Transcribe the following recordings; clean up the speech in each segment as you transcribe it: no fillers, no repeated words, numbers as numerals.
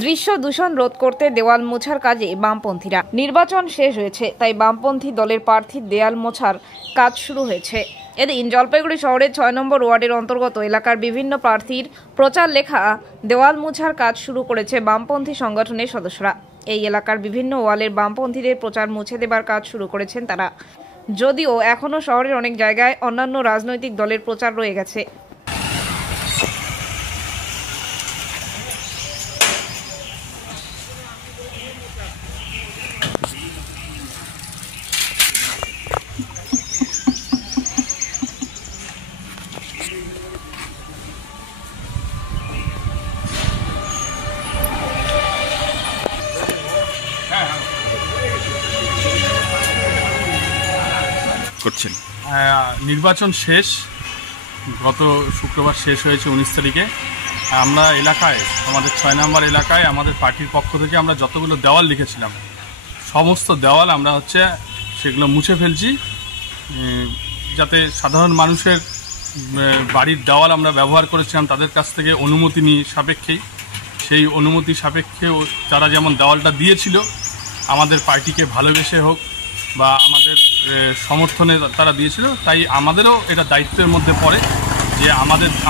দৃশ্য দূষণ রোধ করতে দেওয়াল মোছার কাজে বামপন্থীরা। নির্বাচন শেষ হয়েছে, তাই বামপন্থী দলের প্রার্থীর দেয়াল মোছার কাজ শুরু হয়েছে। এদিন জলপাইগুড়ি শহরের ৬ নম্বর ওয়ার্ডের অন্তর্গত এলাকার বিভিন্ন প্রার্থীর প্রচার লেখা দেওয়াল মোছার কাজ শুরু করেছে বামপন্থী সংগঠনের সদস্যরা। এই এলাকার বিভিন্ন ওয়ালের বামপন্থীদের প্রচার মুছে দেবার কাজ শুরু করেছেন তারা। যদিও এখনও শহরের অনেক জায়গায় অন্যান্য রাজনৈতিক দলের প্রচার রয়ে গেছে। করছেন নির্বাচন শেষ, গত শুক্রবার শেষ হয়েছে 19 তারিখে। আমরা এলাকায়, আমাদের 6 নম্বর এলাকায় আমাদের পার্টির পক্ষ থেকে আমরা যতগুলো দেওয়াল লিখেছিলাম সমস্ত দেওয়াল আমরা সেগুলো মুছে ফেলছি, যাতে সাধারণ মানুষের বাড়ির দেওয়াল আমরা ব্যবহার করেছিলাম তাদের কাছ থেকে অনুমতি নিয়ে সাপেক্ষেই, সেই অনুমতি সাপেক্ষে তারা যেমন দেওয়ালটা দিয়েছিল আমাদের পার্টিকে ভালোবেসে হোক বা আমাদের সমর্থনে তারা দিয়েছিল, তাই আমাদেরও এটা দায়িত্বের মধ্যে পড়ে যে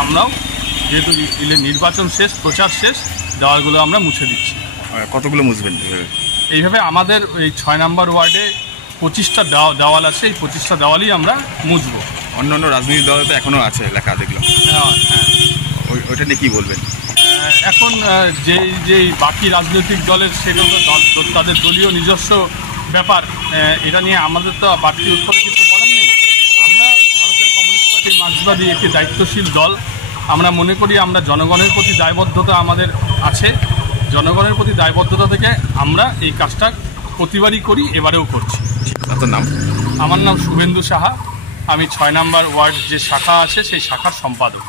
আমরাও যেহেতু নির্বাচন শেষ, প্রচার শেষ, দেওয়ালগুলো আমরা মুছে দিচ্ছি। কতগুলো মুছবেন এইভাবে? আমাদের এই 6 নম্বর ওয়ার্ডে 25টা দেওয়াল আছে, এই 25টা দেওয়ালই আমরা মুছবো। অন্য রাজনৈতিক দল তো এখনও আছে এলাকা, দেখলাম। হ্যাঁ, ওইটা নিয়ে কী বলবেন? এখন যেই বাকি রাজনৈতিক দলের সেটা তো তাদের দলীয় নিজস্ব ব্যাপার, এটা নিয়ে আমাদের তো বাড়তি উৎপাদে কিছু বলার নেই। আমরা ভারতের কমিউনিস্ট পার্টি মার্ক্সবাদী একটি দায়িত্বশীল দল। আমরা মনে করি আমরা জনগণের প্রতি দায়বদ্ধতা আমাদের আছে, জনগণের প্রতি দায়বদ্ধতা থেকে আমরা এই কাজটা প্রতিবারই করি, এবারেও করছি। আপনার নাম? আমার নাম শুভেন্দু সাহা, আমি 6 নম্বর ওয়ার্ড যে শাখা আছে সেই শাখার সম্পাদক।